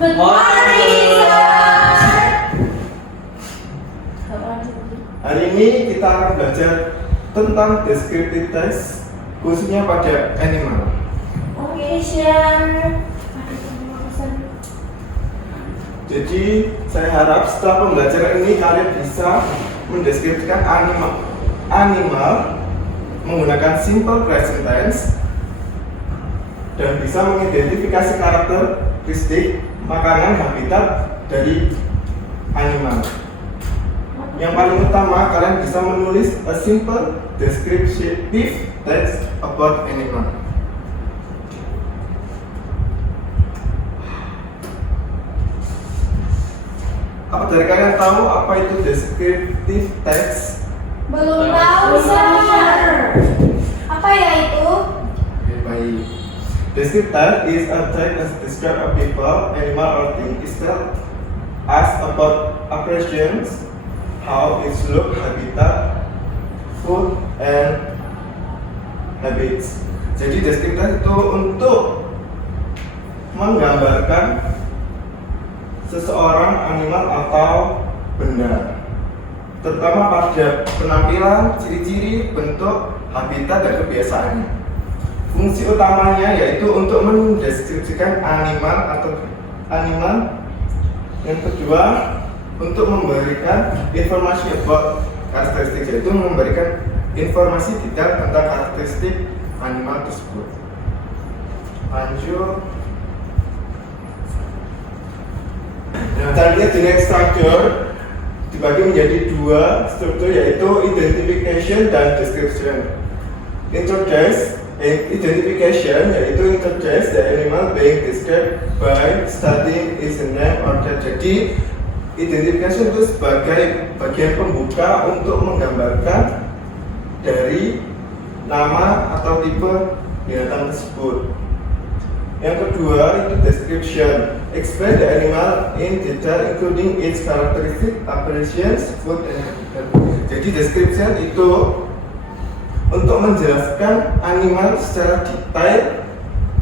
Good morning, sir. Hari ini kita akan belajar tentang descriptive text, khususnya pada animal. Oke, sir. Jadi saya harap setelah pembelajaran ini kalian bisa mendeskripsikan animal menggunakan simple present tense dan bisa mengidentifikasi karakteristik makanan habitat dari animal. Yang paling utama, kalian bisa menulis a simple descriptive text about animal. Apa dari kalian tahu apa itu descriptive text? Belum tahu, sir. Apa ya itu? Oke, baik. Descriptive text is a text that describes a people, animal, or thing. It asks about operations, how it look, habitat, food, and habits. Jadi descriptive itu untuk menggambarkan seseorang, animal, atau benda, terutama pada penampilan, ciri-ciri, bentuk, habitat, dan kebiasaannya. Fungsi utamanya yaitu untuk mendeskripsikan animal. Yang kedua, untuk memberikan informasi about karakteristik, yaitu memberikan informasi detail tentang karakteristik animal tersebut. Lanjut. Nah, kita lihat jenis structure dibagi menjadi dua struktur, yaitu identification dan description. Identification yaitu introduce the animal being described by studying its name or that. Jadi identification itu sebagai bagian pembuka untuk menggambarkan dari nama atau tipe binatang tersebut. Yang kedua itu description, explain the animal in detail including its characteristic, appearance, food, and habitat. Jadi description itu untuk menjelaskan animal secara detail,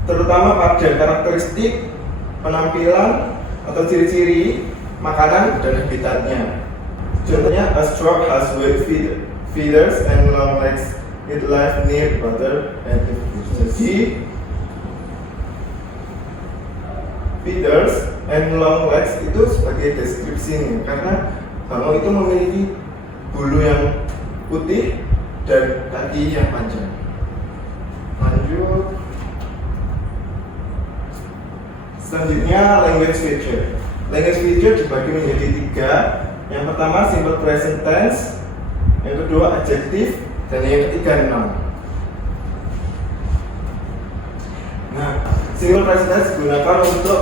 terutama pada karakteristik, penampilan atau ciri-ciri makanan dan habitatnya. Contohnya, a stork has wide feathers and long legs. It lives near water and fish. Jadi feathers and long legs itu sebagai deskripsinya, karena bangau itu memiliki bulu yang putih dan kaki yang panjang. Lanjut. Selanjutnya language feature. Language feature dibagi menjadi tiga. Yang pertama simple present tense, yang kedua adjective, dan yang ketiga noun. Nah, simple present tense digunakan untuk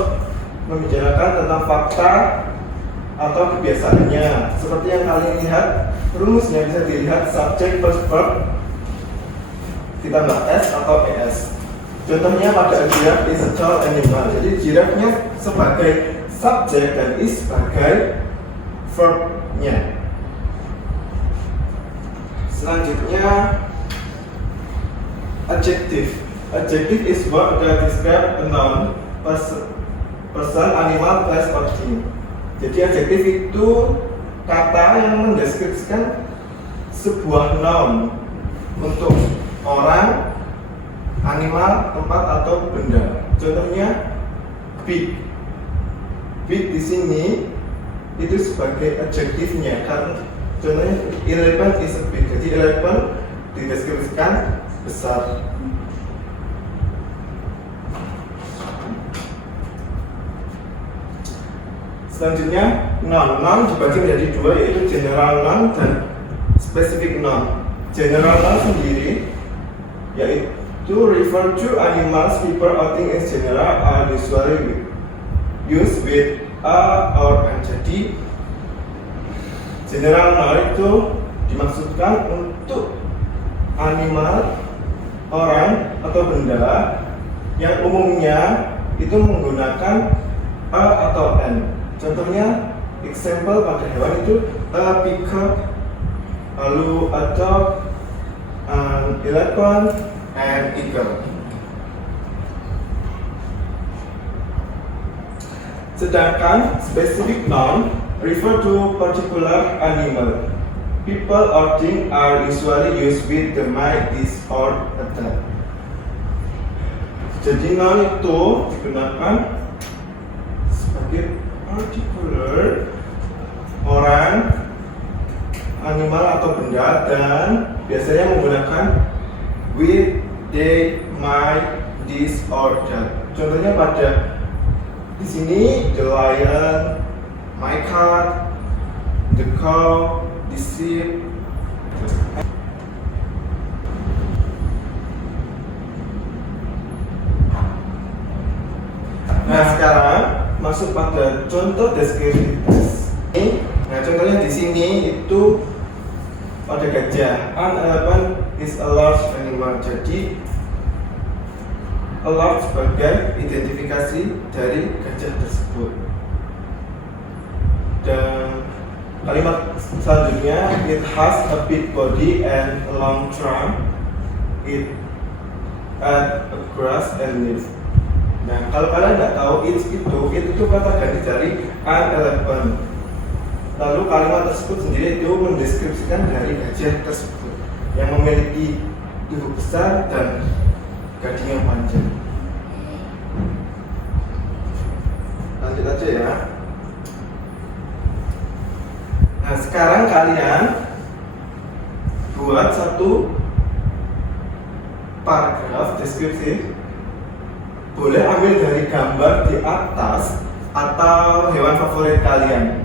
membicarakan tentang fakta atau kebiasaannya. Seperti yang kalian lihat, rumusnya bisa dilihat subject plus verb ditambah s atau es. Contohnya pada giraffe is a tall animal. Jadi giraffe-nya sebagai subjek dan is sebagai verb-nya. Selanjutnya adjective. Adjective is word that describe a noun, person, animal, place, or thing. Jadi adjektif itu kata yang mendeskripsikan sebuah noun untuk orang, animal, tempat, atau benda. Contohnya big. Big di sini itu sebagai adjektifnya, karena contohnya elephant is a big. Jadi elephant dideskripsikan besar. Selanjutnya noun. Noun dibagi menjadi dua, yaitu general noun dan specific noun. General noun sendiri yaitu refer to animals, people, or things in general, are usually used with a or an. Jadi general noun itu dimaksudkan untuk animal, orang, atau benda yang umumnya itu menggunakan a atau an. Contohnya, example pada hewan itu a peacock, lalu a dog, an elephant, and eagle. Sedangkan specific noun refer to particular animal. People or things are usually used with the my, this, or that. Jadi noun itu digunakan sebagai particular orang, animal atau benda, dan biasanya menggunakan with, they, my, this, or that. Contohnya pada di sini the lion, my cat, the cow, the sheep. Nah sekarang masuk pada contoh deskriptif test. Nah contohnya di sini itu ada gajah. An elephant is a large animal. Jadi a large sebagai identifikasi dari gajah tersebut. Dan kalimat selanjutnya, it has a big body and a long trunk. It ate a grass and leaves. Nah, kalau kalian nggak tahu itu tuh kata ganti dari an elephant. Lalu kalimat tersebut sendiri itu mendeskripsikan dari gajah tersebut yang memiliki tubuh besar dan gading yang panjang. Lanjut aja ya. Nah, sekarang kalian buat satu paragraf deskripsi. Boleh ambil dari gambar di atas atau hewan favorit kalian.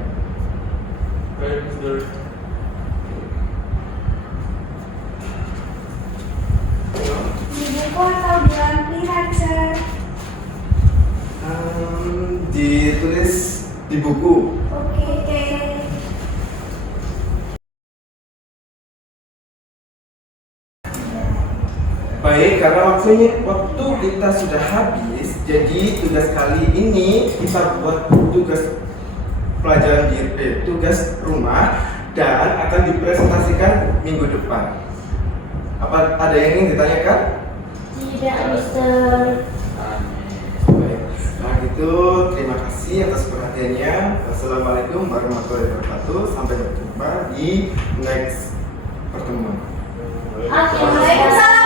Di buku atau di lampiran, Sir? Ditulis di buku. Oke. Baik, karena waktu kita sudah habis, jadi tugas kali ini kita buat tugas pelajaran tugas rumah dan akan dipresentasikan minggu depan. Apa ada yang ingin ditanyakan? Tidak, Mister. Baik, nah itu terima kasih atas perhatiannya. Wassalamualaikum warahmatullahi wabarakatuh. Sampai berjumpa di next pertemuan. Waalaikumsalam.